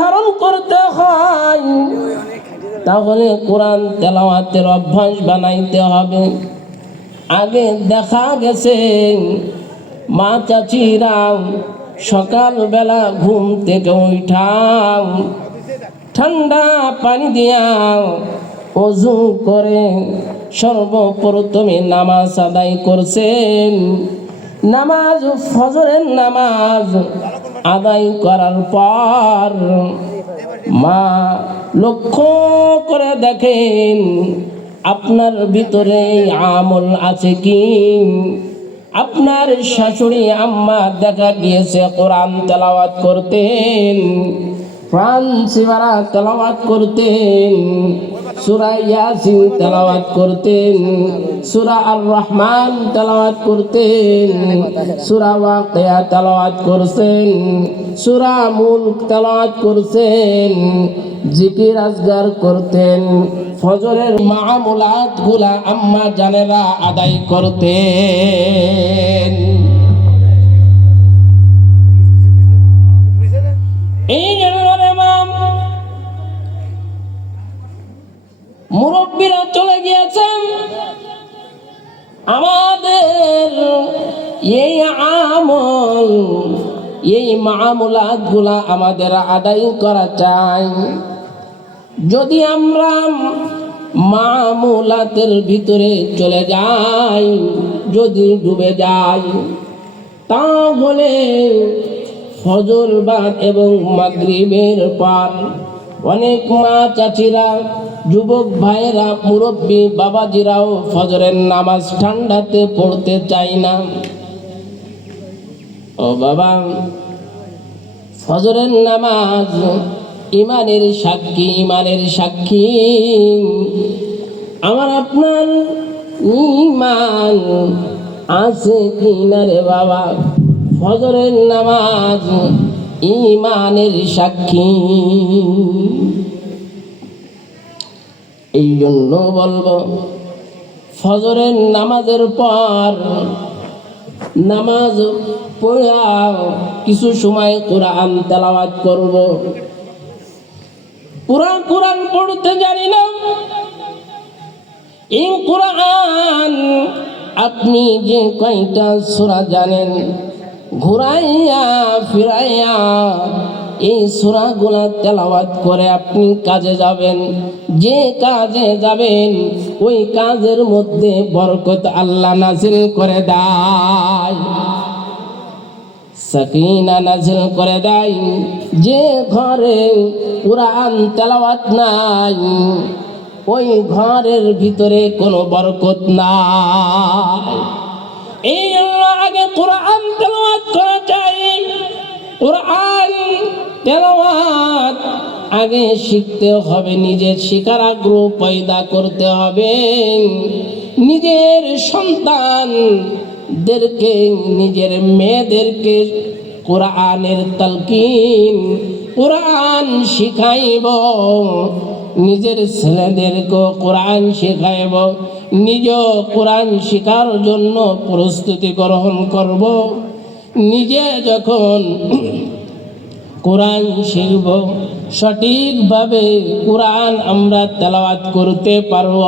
ধারণ করতে হয়, তাহলে কোরআন তেলাওয়াতের অভ্যাস বানাইতে হবে। আগে দেখা গেছে মা চাচিরা সকালবেলা ঘুম থেকে উঠা ঠান্ডা পানি দিয়া ওযু করে সর্বপ্রথমে নামাজ আদায় করছেন। নামাজ ফজরের নামাজ আদায় করার পর মা লক্ষ্য করে দেখেন আপনার ভিতরে আমল আছে কি। আপনার শাশুড়ি আম্মা দেখা গিয়েছে কোরআন তেলাওয়াত করতেন, কোরআন সিবারা তেলাওয়াত করতেন, সূরা ইয়াসিন তেলাওয়াত করতেন, সূরা আর রহমান তেলাওয়াত করতেন, সূরা ওয়াকিয়া তেলাওয়াত করতেন, সূরা মুলক তেলাওয়াত করতেন, জিকির আজগার করতেন, ফজরের মামুলাত গুলা আম্মা জানেরা আদায় করতেন। এই মুরব্বীরা চলে গিয়েছেন, আমাদের এই আমল এই মামুলাত গুলা আমাদের আদায় করা চাই। যদি আমরা মামুলাতের ভিতরে চলে যাই, যদি ডুবে যাই, তাহলে ফজর বাদ এবং মাগরিবের পর অনেক মা চাচিরা, যুবক ভাইয়েরা, মুরব্বী বাবাজিরাও ফজরের নামাজ ঠান্ডাতে পড়তে চায় না। ও বাবা, ফজরের নামাজ ইমানের সাক্ষী, ইমানের সাক্ষী। আমার আপনার ইমান আছে কি না রে বাবা? ফজরের নামাজ ইমানের সাক্ষী। এই জন্য বলবো, ফজরের নামাজের পর নামাজ পড়া কিছু সময় কোরআন তেলাওয়াত করব। পুরা কোরআন পড়তে জানি না, এই কোরআন আপনি যে কয়টা সূরা জানেন, ঘুরাইয়া ফিরাইয়া এই সূরাগুলা তেলাওয়াত করে আপনি কাজে যাবেন। যে কাজে যাবেন ওই কাজের মধ্যে বরকত আল্লাহ নাজিল করে দেয়, সাকিনা নাজিল করে দেয়। যে ঘরে কোরআন তেলাওয়াত নাই, ওই ঘরের ভিতরে কোনো বরকত নাই। এই জন্য আগে কোরআন তেলাওয়াত করা চাই। কোরআন তেলাওয়াত আগে শিখতে হবে, নিজের শিখার আগ্রহ পয়দা করতে হবে। নিজের সন্তানদেরকে, নিজের মেয়েদেরকে কোরআনের তালকিন, কোরআন শিখাইব। নিজের ছেলেদেরকে কোরআন শেখাইব, নিজ কোরআন শেখার জন্য প্রস্তুতি গ্রহণ করব। নিজে যখন কোরআন শিখব, সঠিকভাবে কোরআন আমরা তেলাওয়াত করতে পারব।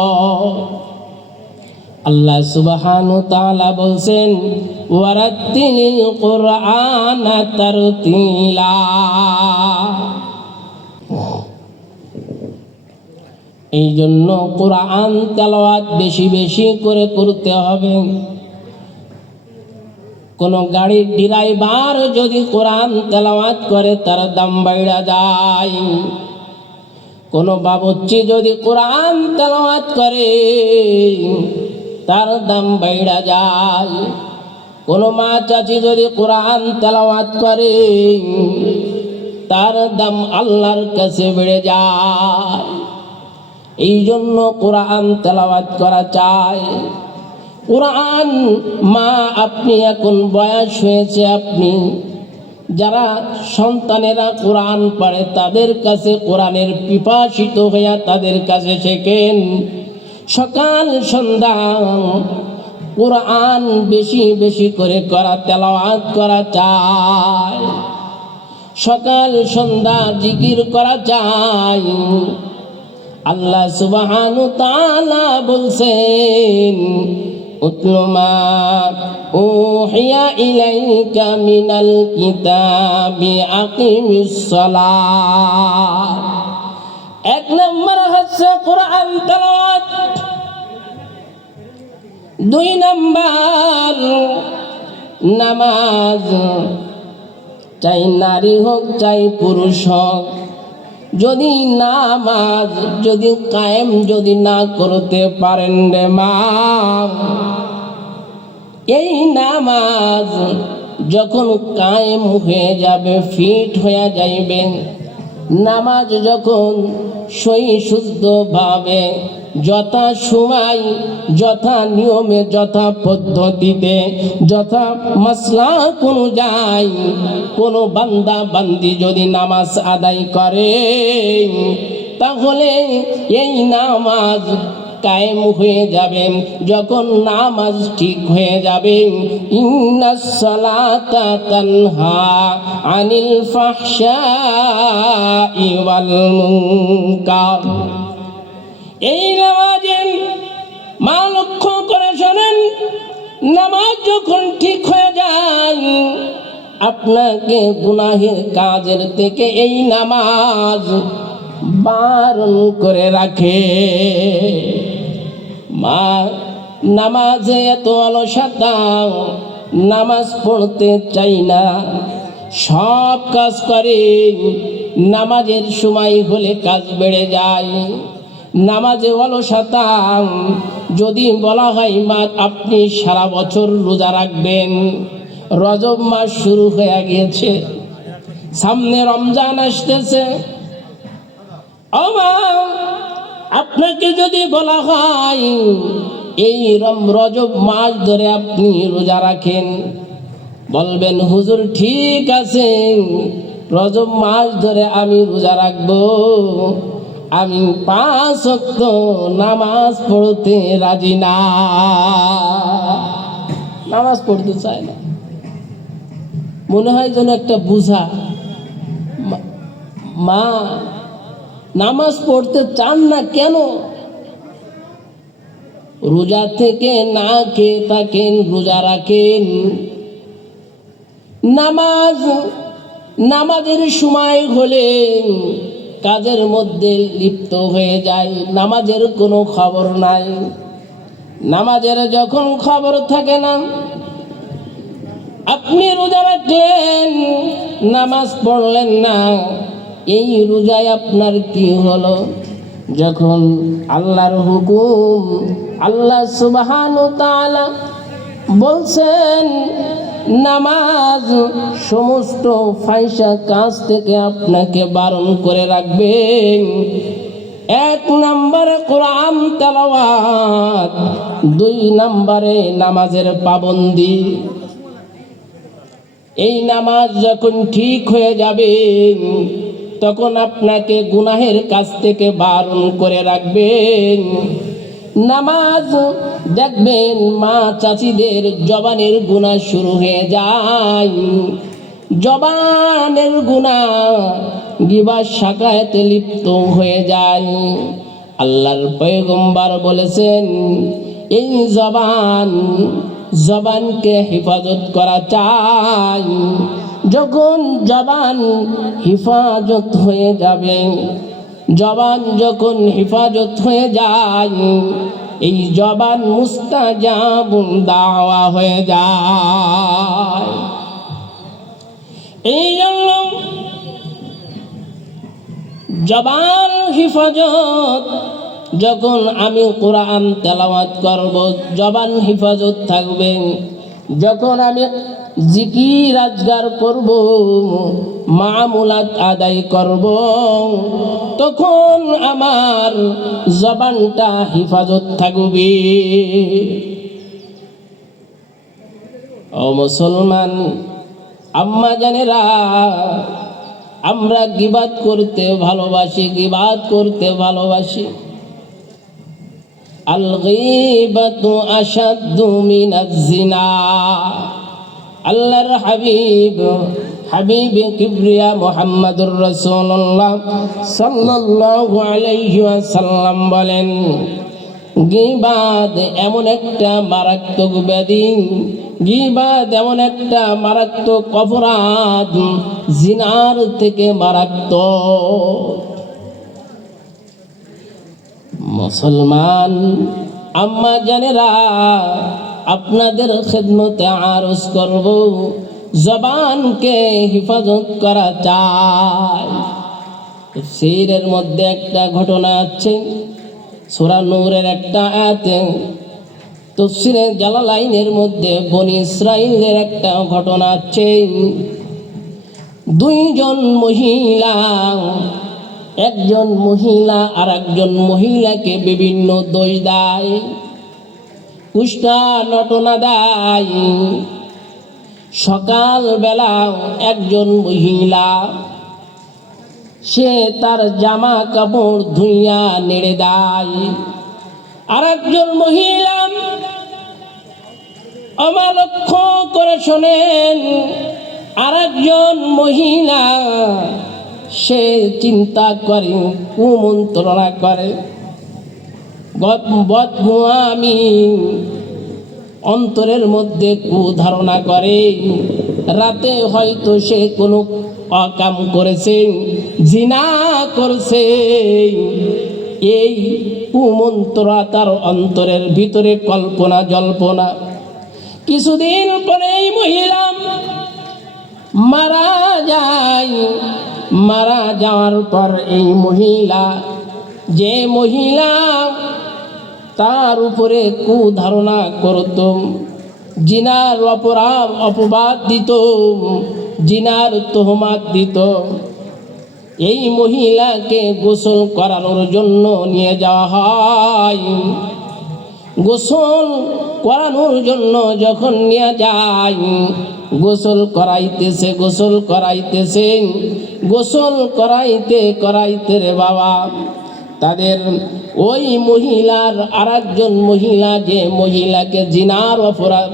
আল্লাহ সুবহানাহু ওয়া তাআলা বলছেন, ওয়ারাত্তিলিল কুরআনা তারতিলা। এই জন্য কোরআন তেলাওয়াত বেশি বেশি করে করতে হবে। কোন গাড়ির ড্রাইভার যদি কোরআন তেলাওয়াত করে তার দাম বাইড়া যায়। কোন বাবুর্চি যদি কোরআন তেলাওয়াত করে তার দাম বাইড়া যায়। কোন মা চাচি যদি কোরআন তেলাওয়াত করে তার দাম আল্লাহর কাছে বেড়ে যায়। এই জন্য কোরআন তেলাওয়াত করা চাই। কোরআন মা, আপনি এখন বয়স হয়েছে, আপনি যারা সন্তানেরা কোরআন পড়ে তাদের কাছে কোরআনের পিপাসিত হইয়া তাদের কাছে শেখেন। সকাল সন্ধ্যা কোরআন বেশি বেশি করে করা, তেলাওয়াত করা চাই। সকাল সন্ধ্যা জিকির করা যায়। আল্লাহ সুবহানাহু ওয়া তাআলা বলছেন, উতলু মা উহিয়া ইলাইকা মিনাল কিতাবি আকিমিস সালাহ। এক নম্বর হচ্ছে কোরআন তেলাওয়াত, দুই নম্বর নামাজ। চাই নারী হোক চাই পুরুষ হোক, যদি নামাজ যদি কায়েম যদি না করতে পারেন রে মা, এই নামাজ যখন কায়েম হয়ে যাবে, ফিট হয়ে যাইবে, নামাজ যখন সহি শুদ্ধভাবে যথা সময় যথা নিয়মে যথা পদ্ধতিতে যথা মাসলাক অনুযায়ী কোনো বান্দা বান্দি যদি নামাজ আদায় করে, তাহলে এই নামাজ কায়েম হয়ে যাবে। যখন নামাজ ঠিক হয়ে যাবে, ইন্নাস সালাতা তানহা আনিল ফাহশাই ওয়াল মুনকার। এই নামাজে মা লক্ষ্য করে শোনেন, নামাজ যখন ঠিক হয়ে যায়, আপনাকে গুনাহের কাজের থেকে এই নামাজ বারণ করে রাখে। মা নামাজে এত অলসতা, নামাজ পড়তে চাই না, সব কাজ করে, নামাজের সময় হলে কাজ বেড়ে যায়। নামাজে অলসতা, যদি বলা হয় মা আপনি সারা বছর রোজা রাখবেন, রজব মাস শুরু হয়ে গিয়েছে, সামনে রমজান আসতেছে, ও মা আপনাকে যদি বলা হয় এই রজব মাস ধরে আপনি রোজা রাখেন, বলবেন হুজুর ঠিক আছে, রজব মাস ধরে আমি রোজা রাখবো, আমি 5 ওয়াক্ত নামাজ পড়তে রাজি না, নামাজ পড়তে চায় না। মনে হয় যেন একটা বোঝা। মা নামাজ পড়তে চান না কেন? রোজা থেকে না খেয়ে থাকেন, রোজা রাখেন, নামাজের সময় হলে কাজের মধ্যে লিপ্ত হয়ে যায়, নামাজের কোনো খবর নাই। নামাজের যখন খবর থাকে না, আপনি রোজা রাখলেন, নামাজ পড়লেন না, এই রোজায় আপনার কি হলো? যখন আল্লাহর হুকুম, আল্লাহ সুবহানাহু ওয়া তাআলা বলছেন নামাজ সমস্ত ফাহিশা কাজ থেকে আপনাকে বারণ করে রাখবেন। 1 নম্বরে কোরআন তেলাওয়াত, 2 নম্বরে নামাজের পাবন্দি। এই নামাজ যখন ঠিক হয়ে যাবে, তখন আপনাকে গুনাহের কাজ থেকে বারণ করে রাখবেন। নামাজ দেখবেন মা চাচিদের জবানের গুনাহ শুরু হয়ে যায়, জবানের গুনাহ গিবত শাকায়াতে লিপ্ত হয়ে যায়। আল্লাহর পয়গম্বর বলেছেন এই জবানকে হেফাজত করা চাই। যখন জবান হেফাজত হয়ে যাবে, জবান যখন হেফাজত হয়ে যায়, এই জবান মুস্তাজাবুন দাওয়া হয়ে যায়। এই জন্য জবান হেফাজত, যখন আমি কোরআন তেলাওয়াত করব জবান হেফাজত থাকবে, যখন আমি জিকির আজগার করব, মামুলাত আদায় করব, তখন আমার জবানটা হেফাজত থাকবে। ও মুসলমান আম্মা জানেরা, আমরা গিবাত করতে ভালোবাসি, গিবাত করতে ভালোবাসি। আল গীবাতু আশাদ্দু মিনাজ জিনা। আল্লাহর হাবিব হাবিবে কিবরিয়া মুহাম্মাদুর রাসূলুল্লাহ সাল্লাল্লাহু আলাইহি ওয়াসাল্লাম বলেন, গীবাত এমন একটা মারাত্মক ব্যাধি, গীবাত এমন একটা মারাত্মক অপরাধ, জিনার থেকে মারাত্মক। মুসলমান আম্মা জানেরা, আপনাদের খেদমতে আরজ করব, জবানকে হিফাজত করা চাই। তাফসীরের মধ্যে একটা ঘটনা আছে, সূরা নূরের একটা আয়াতে, তাফসীরে জালালাইনের মধ্যে বনি ইসরাঈলের একটা ঘটনা আছে। দুইজন মহিলা, একজন মহিলা আর একজন মহিলাকে বিভিন্ন দোষ দেয়, কুষ্টা নটনা দেয়। সকালবেলা একজন মহিলা সে তার জামা কাপড় ধুইয়া নেড়ে দেয়, আর একজন মহিলা, আমার লক্ষ্য করে শোনেন, আর একজন মহিলা সে চিন্তা করে, কুমন্ত্রণা করে, বদগুয়ামি অন্তরের মধ্যে কুধারণা করে। রাতে হয়তো সে কোনো অকাম করেছে, জিনা করছে, এই কুমন্ত্রণা তার অন্তরের ভিতরে কল্পনা জল্পনা। কিছুদিন পরে এই মহিলা মারা যায়। মারা যাওয়ার পর এই মহিলা, যে মহিলা তার উপরে কুধারণা করত, জিনার অপবাদ দিত, জিনার তোহমাত দিত, এই মহিলাকে গোসল করানোর জন্য নিয়ে যাওয়া হয়। গোসল করানোর জন্য যখন নিয়ে যায়, গোসল করাইতেছে, গোসল করাইতেছে, গোসল করাইতে করাইতে রে বাবা, তাদের ওই মহিলার আর একজন মহিলা, যে মহিলাকে জিনার অপরাধ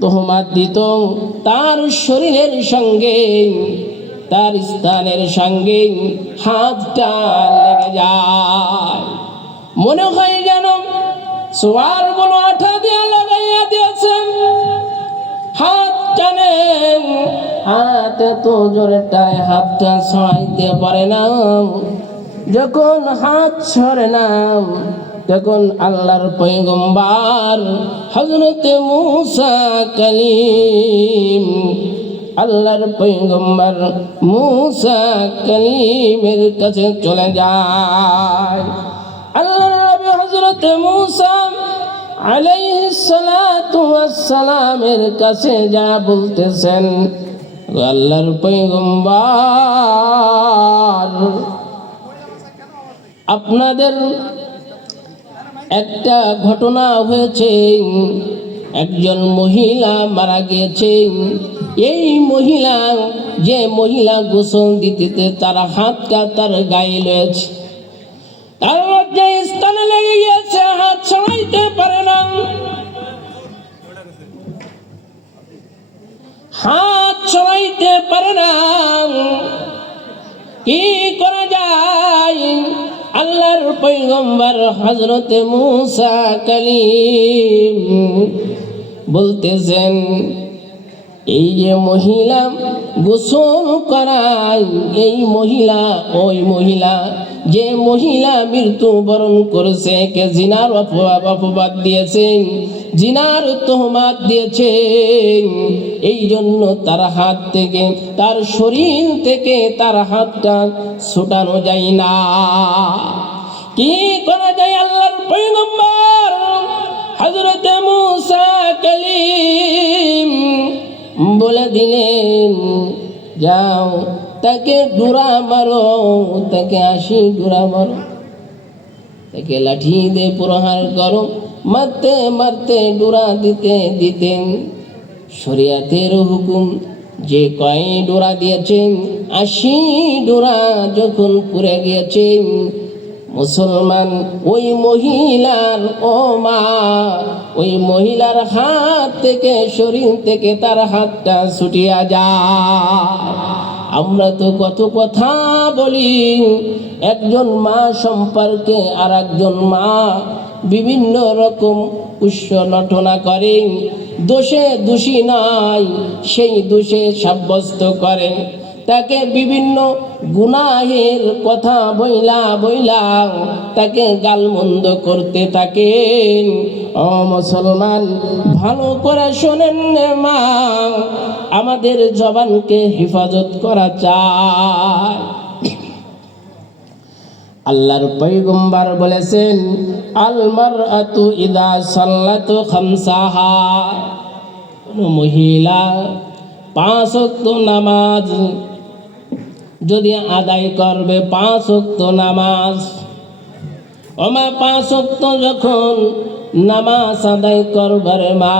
তোহমাত দিত, তার শরীরের সঙ্গে, তার স্থানের সঙ্গে হাতটা লেগে যায়। মনে হয় যেন সোয়ার বলো আঠা দিয়া লাগাইয়া দিয়েছেন। হাত টানেন, হাত এত জোরে টায় হাতটা ছড়াইতে পারে না। যখন হাত ছড়ে না, তখন আল্লাহর পয়গম্বর হযরতে মূসা কালীম, আল্লাহর পয়গম্বর মূসা কালীমের কাছে চলে যায়। আল্লাহর নবী হযরতে মূসা আলাইহিস সালাতু ওয়াস সালামের কাছে যা বলতেছেন, আল্লাহর পয়গম্বর, আপনাদের একটা ঘটনা হয়েছে, একজন মহিলা মারা গিয়েছে। এই মহিলা, যে মহিলা গোসল দিতে তার হাতটা তার গায়ে লেগেছে, তার যে স্থানে লেগে গিয়েছে, হাত ছড়াইতে পারে না, হাত ছড়াইতে পারে না। কি করা যায়? আল্লাহর পয়গম্বর হযরতে মূসা কালীম বলতেছেন, এই যে মহিলা গোসল করায়, এই মহিলা, ওই মহিলা, যে মহিলা মৃত্যুবরণ করেছে, কে জিনার অপবাদ দিয়েছেন, জিনার তোহমাত দিয়েছেন, এই জন্য তার হাত থেকে, তার শরীর থেকে তার হাতটা ছুটানো যায় না। কি করা যায়? আল্লাহর পয়গম্বর হযরতে মূসা কালীম বলে দিলেন, যাও তাকে ডুরা মারো, তাকে 80 ডুরা মারো, তাকে লাঠি দিয়ে প্রহার করো। মারতে মারতে ডুরা দিতে দিতেন, শরিয়াতের হুকুম যে কয় ডোরা দিয়েছেন, 80 ডোরা যখন পুড়ে গিয়েছেন, মুসলমান ওই মহিলার, ও মা, ওই মহিলার হাত থেকে, শরীর থেকে তার হাতটা ছুটিয়া যায়। আমরা তো কত কথা বলি একজন মা সম্পর্কে, আর একজন মা বিভিন্ন রকম উৎস নটনা করে, দোষে দোষী নাই সেই দোষে সাব্যস্ত করে, তাকে বিভিন্ন গুনাহের কথা বইলা বইলা তাকে গালমন্দ করতে থাকেন। ও মুসলমান, ভালো করে শোনেন মা, আমাদের জবানকে হেফাজত করা চাই। আল্লাহর পয়গম্বর বলেছেন, আল মারআতু ইযা সাল্লাতু খামসাহা, কোন মহিলা 5 ওয়াক্ত নামাজ যদি আদায় করবে, 5 ওয়াক্ত নামাজ, ওমা 5 ওয়াক্ত যখন নামাজ আদায় করবার মা,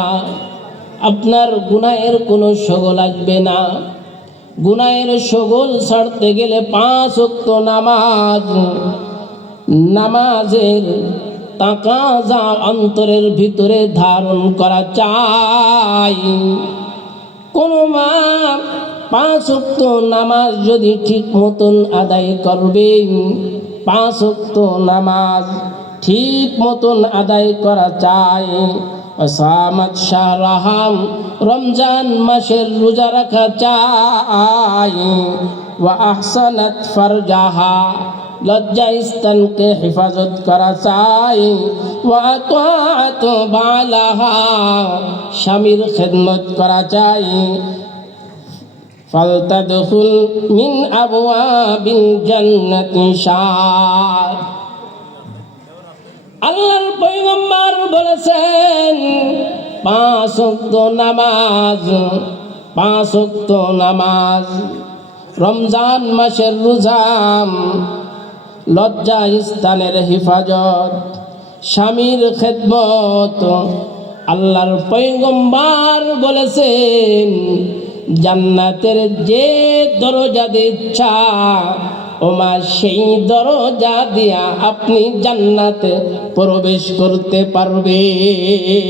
আপনার গুনাহের কোনো সগল আসবে না। গুনাহের সগল ছাড়তে গেলে 5 ওয়াক্ত নামাজ, নামাজের তাকাজা অন্তরের ভিতরে ধারণ করা চাই। কোন মা 5 ওয়াক্ত নামাজ যদি ঠিক মতন আদায় করবে, 5 ওয়াক্ত নামাজ ঠিক মতন আদায় করা চাই। সামাত শাহরাহাম, রমজান মাসের রোজা রাখা চাই। ওয়া আহসানাত ফারজাহা, লজ্জা স্থানকে হেফাজত করা চাই। ওয়া আতাআত বালাহা, স্বামীর খেদমত করা চাই। ফালতাদখুল মিন আবওয়াবিল জান্নাতি শাদ। আল্লাহর পয়গম্বর বলেছেন, 5 ওয়াক্ত নামাজ, 5 ওয়াক্ত নামাজ, রমজান মাসের রোজা, লজ্জা স্থানের হেফাজত, স্বামীর খেদমত। আল্লাহর পয়গম্বর বলেছেন, জান্নাতের যে দরজা দিয়ে ইচ্ছা, ওমা সেই দরজা দিয়া আপনি জান্নাতে প্রবেশ করতে পারবেন।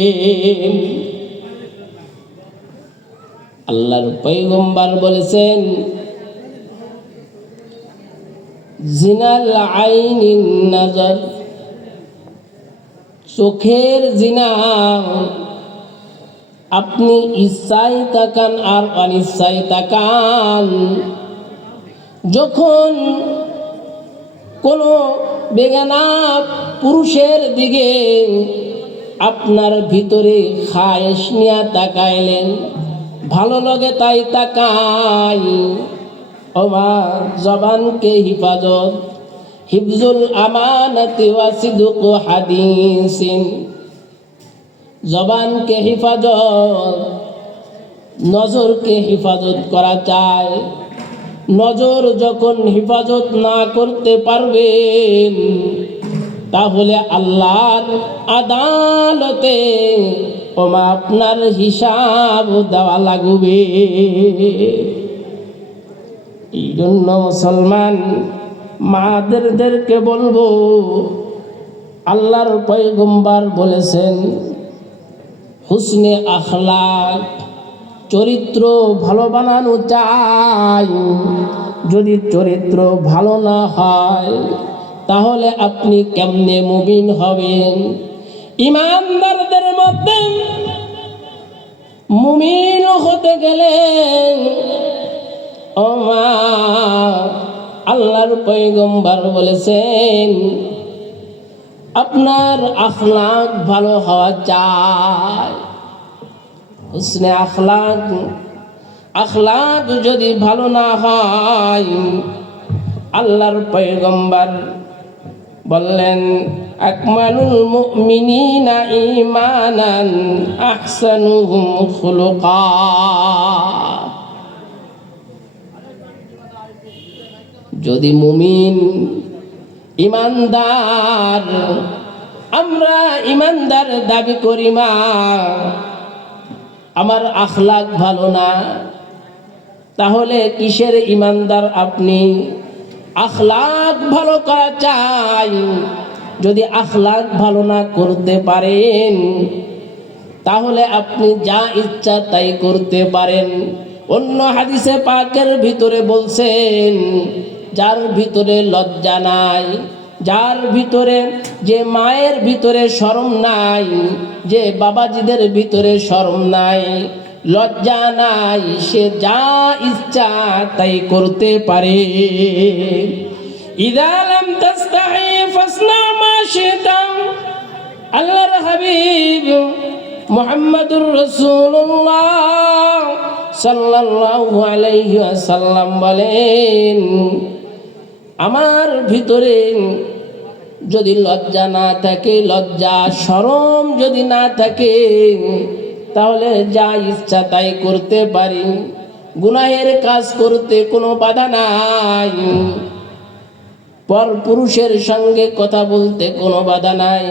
আল্লাহর পয়গম্বর বলেছেন, জিনাল আইনিন নাজর, চোখের জিনা, আপনি ইচ্ছায় তাকান আর অনিচ্ছায় তাকান। যখন কোনো বেগানা পুরুষের দিকে আপনার ভিতরে খায়েশ নিয়ে তাকাইলেন, ভালো লাগে তাই তাকাই। ওমা জবানকে হিফাজত, হিফজুল আমানাতি ওয়া সিদকু হাদিসিন, জবানকে হিফাজত, নজরকে হিফাজত করা চায়। নজর যখন হিফাজত না করতে পারবেন, তাহলে আল্লাহর আদালতে ওমা আপনার হিসাব দেওয়া লাগবে। এই জন্য মুসলমান মাদেরকে বলবো, আল্লাহর পয়গম্বর বলেছেন, হুসনে আখলাক, চরিত্র ভালো বানানো চাই। যদি চরিত্র ভালো না হয়, তাহলে আপনি কেমনে মুমিন হবেন? ইমানদারদের মধ্যে মুমিন হতে গেলে ও মা, আল্লাহর পয়গম্বর বলেছেন, আপনার আখলাক ভালো হওয়া চাই। হুসনে আখলাক, আখলাক যদি ভালো না হয়, আল্লাহর পয়গম্বর বললেন, আকমালুল মুমিনিনা ঈমানান আহসানুহুম খুলুকা। যদি মুমিন ইমানদার, আমরা ইমানদার দাবি করি মা, আমার আখলাক ভালো না, তাহলে কিসের ইমানদার আপনি? আখলাক ভালো করা চাই, যদি আখলাক ভালো না করতে পারেন তাহলে আপনি যা ইচ্ছা তাই করতে পারেন। অন্য হাদিসে পাকের ভিতরে বলছেন, যার ভিতরে লজ্জা নাই, যার ভিতরে, যে মায়ের ভিতরে শরম নাই, যে বাবাজিদের ভিতরে শরম নাই, লজ্জা নাই, সে যা ইচ্ছা তাই করতে পারে। ইযা লাম তাস্তাহি ফাসনা মা শিতা। আল্লাহর হাবিব মুহাম্মদুর রাসূলুল্লাহ সাল্লাল্লাহু আলাইহি ওয়াসাল্লাম বলেন, আমার ভিতরে যদি লজ্জা না থাকে, লজ্জা শরম যদি না থাকে, তাহলে যা ইচ্ছা তাই করতে পারি। গুনাহের কাজ করতে কোনো বাধা নাই, পর পুরুষের সঙ্গে কথা বলতে কোনো বাধা নাই,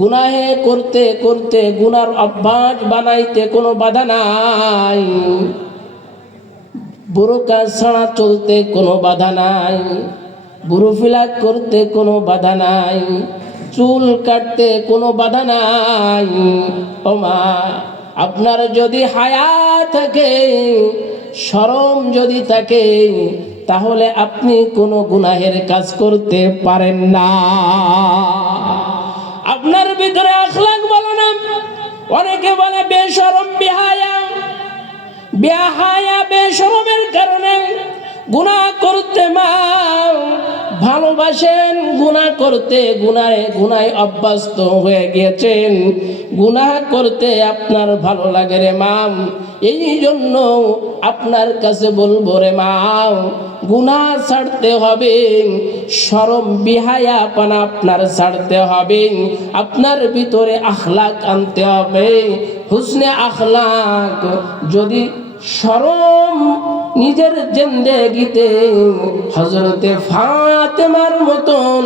গুনাহে করতে করতে গুনার অভ্যাস বানাইতে কোনো বাধা নাই, বুরকা ছাড়া চলতে কোনো বাধা নাই, বুড়ো ফিলাক করতে কোনো বাধা নাই, চুল কাটতে কোনো বাধা নাই। ও মা, আপনার যদি হায়া থাকে, শরম যদি থাকে, তাহলে আপনি কোনো গুনাহের কাজ করতে পারেন না। আপনার ভিতরে আখলাক ভালো না, অনেকে বলে বেশরম, বেহায়া। বেহায়া বেশরমের কারণে গুনাহ করতে মা ভালোবাসেন, গুনাহ করতে গুনায় অভ্যস্ত হয়ে গিয়েছেন, গুনাহ করতে আপনার ভালো লাগে রে মা। এই জন্য আপনার কাছে বলবো রে মা, গুনাহ ছাড়তে হবে, শরম বিহায়াপনা আপনার ছাড়তে হবে, আপনার ভিতরে আখলাক আনতে হবে, হুসনে আখলাক। যদি শরম নিজের জিন্দেগিতে হযরতে ফাতেমার মতন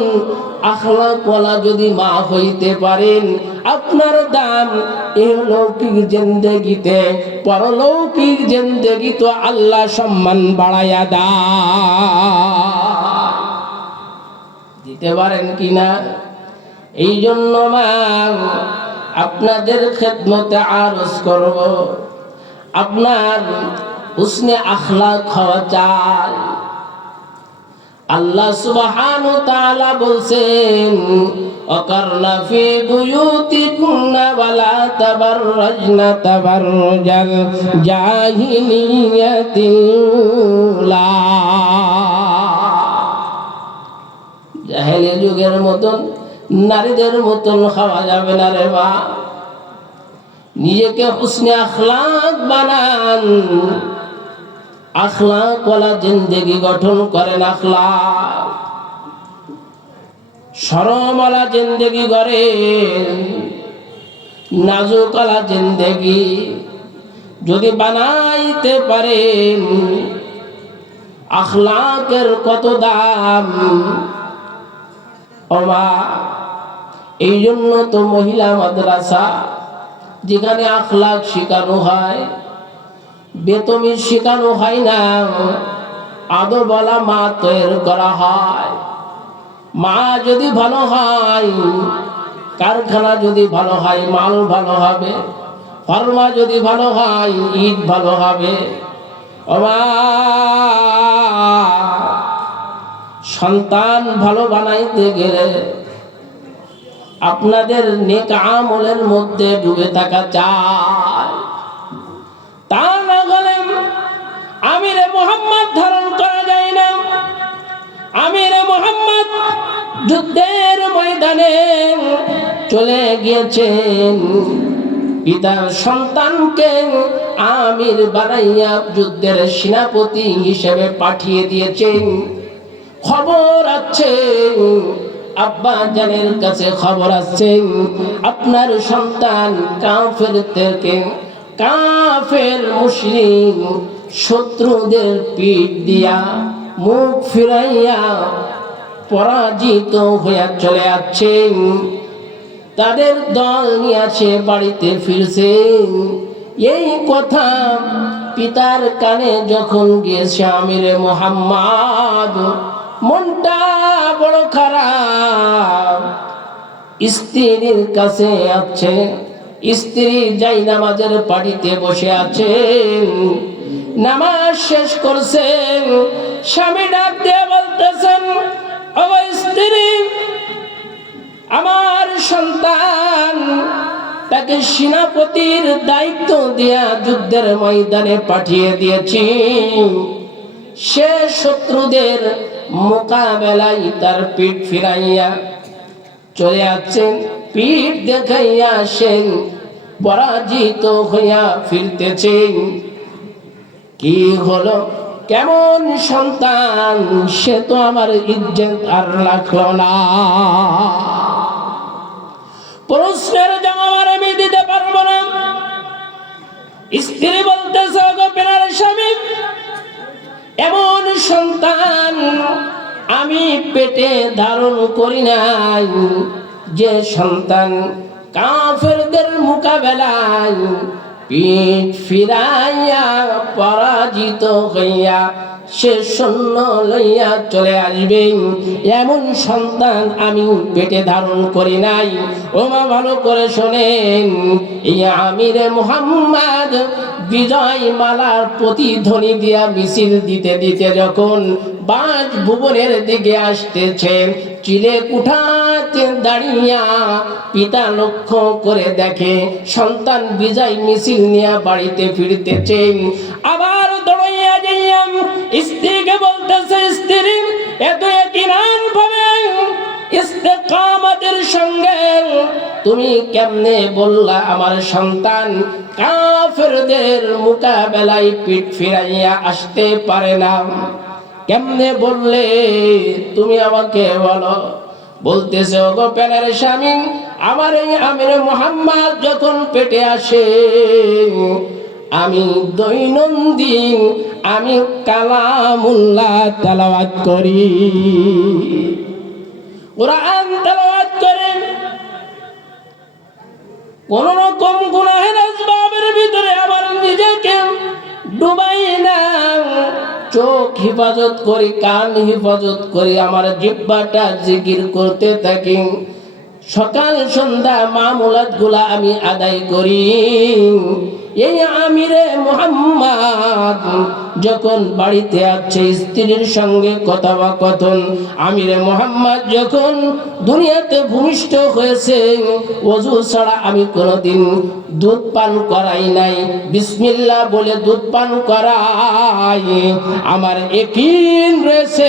আখলাকওয়ালা যদি মা হইতে পারেন, আপনার দাম ইহলৌকিক জিন্দেগিতে, পরলৌকিক জিন্দেগি তো আল্লাহ সম্মান বাড়ায়া দিতে পারেন কিনা। এই জন্য মা আপনাদের খেদমতে আরজ করব, আপনার হুসনে আখলাক হওয়া চাই। আল্লাহ সুবহানাহু ওয়া তাআলা বলছেন, ওয়াকারনা ফি বুয়ুতিকুন্না ওয়ালা তাবাররাজনা তাবাররুজাল জাহিলিয়াতিল উলা। জাহেলি যুগের মতন নারীদের মতন খাওয়া যাবে না রে মা। নিজেকে হুসনে আখলাক বানান, আখলাকওয়ালা জিন্দেগি গঠন করেন। আখলাক শরমওয়ালা জিন্দেগি গড়েন, নাজুকওয়ালা জিন্দেগি যদি বানাইতে পারেন, আখলাকের কত দাম ও মা। এই জন্য তো মহিলা মাদ্রাসা, যেখানে আখলাক শেখানো হয়, বেতমি শেখানো হয় না, আদবওয়ালা মা তৈরি করা হয়। মা যদি ভালো হয়, কারখানা যদি ভালো হয়, মাল ভালো হবে। ফর্মা যদি ভালো হয়, ঈদ ভালো হবে। ও মা, সন্তান ভালো বানাইতে গেলে আপনাদের নেক আমলের মধ্যে ডুবে থাকা চাই। তা না হলে আমিরে মুহাম্মদ ধারণ করা যায় না। আমিরে মুহাম্মদ যুদ্ধের ময়দানে চলে গিয়েছেন, পিতার সন্তানকে আমির বানাইয়া যুদ্ধের সেনাপতি হিসেবে পাঠিয়ে দিয়েছেন। খবর আছে, আব্বা জানের কাছে খবর আছে, আপনার সন্তান কাফেরদেরকে, কাফের মুশরিক শত্রুদের পিঠ দিয়া মুখ ফিরাইয়া পরাজিত হইয়া চলে যাচ্ছেন। তাদের দল নিয়ে আসে বাড়িতে ফিরছেন। এই কথা পিতার কানে যখন গিয়েছে আমিরে মুহাম্মদ মনটা বড় খারাপ, স্ত্রীর কাছে আছে, স্ত্রী যাই নামাজের পাটিতে বসে আছেন, নামাজ শেষ করছেন, স্বামী ডাক দিয়ে বলতেছেন, ও স্ত্রী, আমার সন্তান তাকে সেনাপতির দায়িত্ব দিয়া যুদ্ধের ময়দানে পাঠিয়ে দিয়েছি, সে শত্রুদের মোকাবেলায় তার পিঠ ফিরাইয়া চলে আসছেন, পিঠ দেখাইয়া আসেন, পরাজিত হইয়া ফিরতেছেন। কি হলো, কেমন সন্তান, সে তো আমার ইজ্জত আর রাখলো না। প্রশ্নের জবাব আমি দিতে পারবো না। স্ত্রী বলতেছে, গো প্রাণের স্বামী, এমন সন্তান আমি পেটে ধারণ করি নাই, যে সন্তান কাফেরদের মোকাবেলায় পিঠ ফিরাইয়া পরাজিত হইয়া সে সৈন্য লইয়া চলে আসবে, এমন সন্তান আমি পেটে ধারণ করি নাই। ও মা, ভালো করে শোনেন, এই আমিরে মুহাম্মদ বিজয় মালার প্রতিধ্বনি দিয়া মিছিল দিতে দিতে যখন বাসভবনের দিকে আসতেছেন, চিলে কুঠাতে দাঁড়িয়া পিতা লক্ষ্য করে দেখে সন্তান বিজয় মিছিল নিয়ে বাড়িতে ফিরতেছেন। আবার দৌড়াইয়া যাইয়া স্ত্রীকে বলতেছে, স্ত্রী, এত ইকিনান ভাবে ইস্তেকামতের সঙ্গে তুমি কেমনে বললা আমার সন্তান কাফেরদের মোকাবেলায় পিঠ ফিরাইয়া আসতে পারে না? কেমনে বললে তুমি আমাকে বলো। বলতেছে, ওগো প্যানের স্বামী, আমার এই আমির মুহাম্মদ যখন পেটে আসে, আমি দৈনন্দিন আমি কালামুল্লাহ তেলাওয়াত করি, কুরআন তেলাওয়াত করে, কোন রকম গুনাহের আসবাবের ভিতরে আমার নিজেকে ডুবাই না। চোখ হেফাজত করি, কান হেফাজত করি, আমার জিহ্বাটা জিকির করতে থাকি, সকাল সন্ধ্যা মামুলাত গুলা আমি আদায় করি। এই আমিরে মুহাম্মদ যখন বাড়িতে আছে, স্ত্রীর সঙ্গে কথোপকথন, আমিরে মুহাম্মদ যখন দুনিয়াতে ভূমিষ্ঠ হয়েছে, ওযু ছাড়া আমি কোনোদিন দুধ পান করাই নাই, বিসমিল্লাহ বলে দুধ পান করাই। আমার ইয়াকিন রয়েছে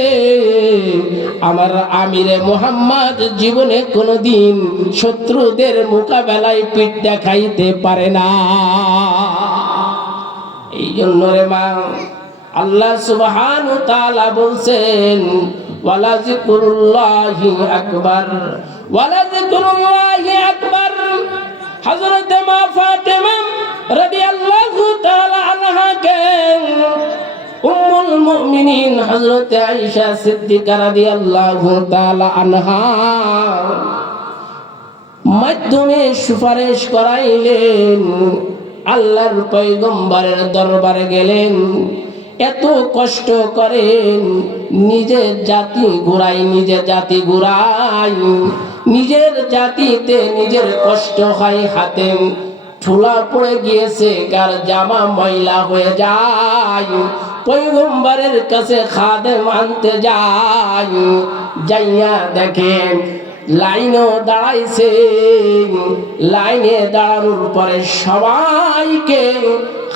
আমার আমিরে মুহাম্মদ জীবনে কোনোদিন শত্রুদের মোকাবেলায় পিঠ দেখাইতে পারে না। এই জন্য রে মা, আল্লাহ সুবহানাহু ওয়া তাআলা বলছেন, ওয়ালা যিকরুল্লাহি আকবার, ওয়ালা যিকরুল্লাহি আকবার। হযরত মা ফাতেমা রাদিয়াল্লাহু তাআলা আনহাকে উম্মুল মুমিনিন হযরত আয়েশা সিদ্দিকা রাদিয়াল্লাহু তাআলা আনহা মাধ্যমে সুপারিশ করাইলেন, আল্লাহর পয়গম্বরের দরবারে গেলেন, এত কষ্ট করেন, নিজের জাতি ঘুরাই, নিজের জাতি ঘুরাই, নিজের জাতিতে নিজের কষ্ট হয়, হাতে ঠোলা পড়ে গিয়েছে, কার জামা ময়লা হয়ে যায়, পয়গম্বরের কাছে খাদেম আনতে যায়, যাইয়া দেখেন লাইনও দাঁড়াইছে, লাইনে দাঁড়ানোর পরে সবাইকে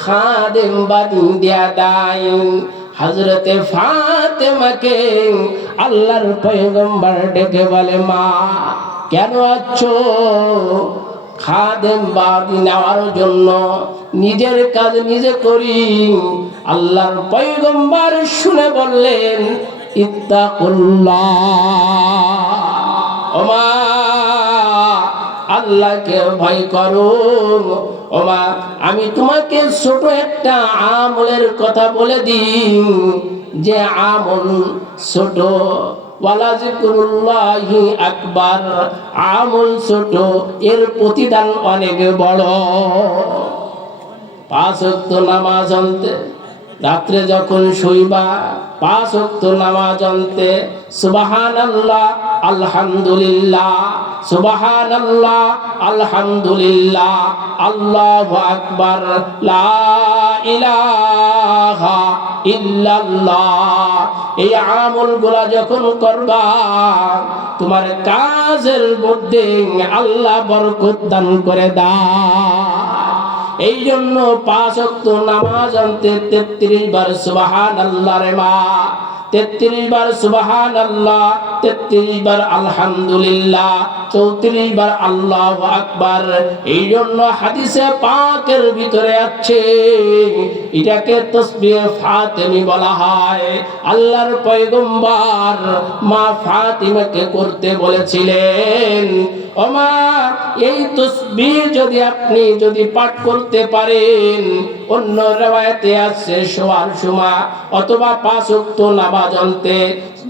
খাদেম বাদি দিয়া দেয়। হযরতে ফাতেমাকে আল্লাহর পয়গম্বর ডেকে বলে, মা কেন আছো? খাদেম বাদি নেওয়ার জন্য, নিজের কাজ নিজে করি। আল্লাহর পয়গম্বর শুনে বললেন, ইত্তাকুল্লাহ, ওমা আল্লাহকে ভয় করো। ওমা, আমি তোমাকে ছোট একটা আমলের কথা বলে দিই, যে আমল ছোট, ওয়ালা যিকরুল্লাহি আকবার, আমল ছোট, এর প্রতিদান অনেক বড়। 5 ওয়াক্ত নামাজ আনতে রাত্রে যখন শুইবা 5 ওয়াক্ত নামাজ অন্তে সুবহানাল্লাহ আলহামদুলিল্লাহ, সুবহানাল্লাহ আলহামদুলিল্লাহ, আল্লাহু আকবার, লা ইলাহা ইল্লাল্লাহ, এই আমলগুলা যখন করবা তোমার কাজের মধ্যে আল্লাহ বরকত দান করে দেয়। এই জন্য 5 ওয়াক্ত নামাজ অন্তে 33 বার সুবহানাল্লাহ রে মা, 33 বার সুবহানাল্লাহ, 33 বার আলহামদুলিল্লাহ, 34 বার আল্লাহু আকবার। এই জন্য হাদিসে পাকের ভিতরে আছে এটাকে তাসবিহ ফাতিমি বলা হয়। আল্লাহর পয়গম্বর মা ফাতিমাকে করতে বলেছিলেন, ও মা এই তাসবিহ যদি পাঠ করতে পারেন, অন্য riwayate আছে শোয়ার সময় অথবা 5 ওয়াক্ত নামাজ অন্তে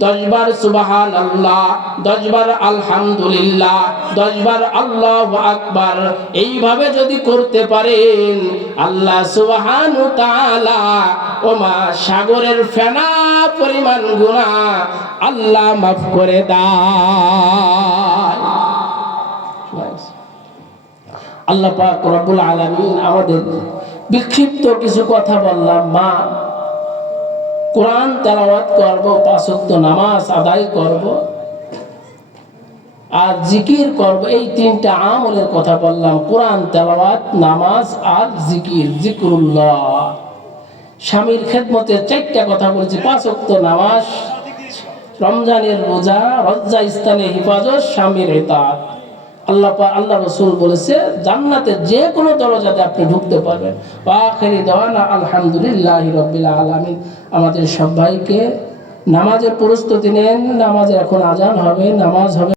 10 বার সুবহানাল্লাহ, 10 বার আলহামদুলিল্লাহ, 10 বার আল্লাহু আকবার, এইভাবে যদি করতে পারেন আল্লাহ সুবহানাহু ওয়া তাআলা ও মা সাগরের ফেনা পরিমাণ গুনাহ আল্লাহ মাফ করে দেয়। আল্লাহ পাক রব্বুল আলামিন আমাদের বিক্ষিপ্ত কিছু কথা বললাম, মা কোরআন তেলাওয়াত করব, 5 ওয়াক্ত নামাজ আদায় করব আর জিকির করব, এই 3টা আমলের কথা বললাম। কোরআন তেলাওয়াত, নামাজ আর জিকির, জিকরুল্লাহ। স্বামীর খেদমতের 4টা কথা বলছি, 5 ওয়াক্ত নামাজ, রমজানের রোজা, রজ্জা স্থানে হিফাজত, স্বামীর ইতাআত। আল্লাহ রাসূল বলেছে জান্নাতের যে কোনো দরজাতে আপনি ঢুকতে পারবেন। ওয়া আখিরি দাওয়ানা আলহামদুলিল্লাহি রাব্বিল আলামিন। আমাদের সবাইকে নামাজের প্রস্তুতি নেন, নামাজে এখন আজান হবে, নামাজ হবে।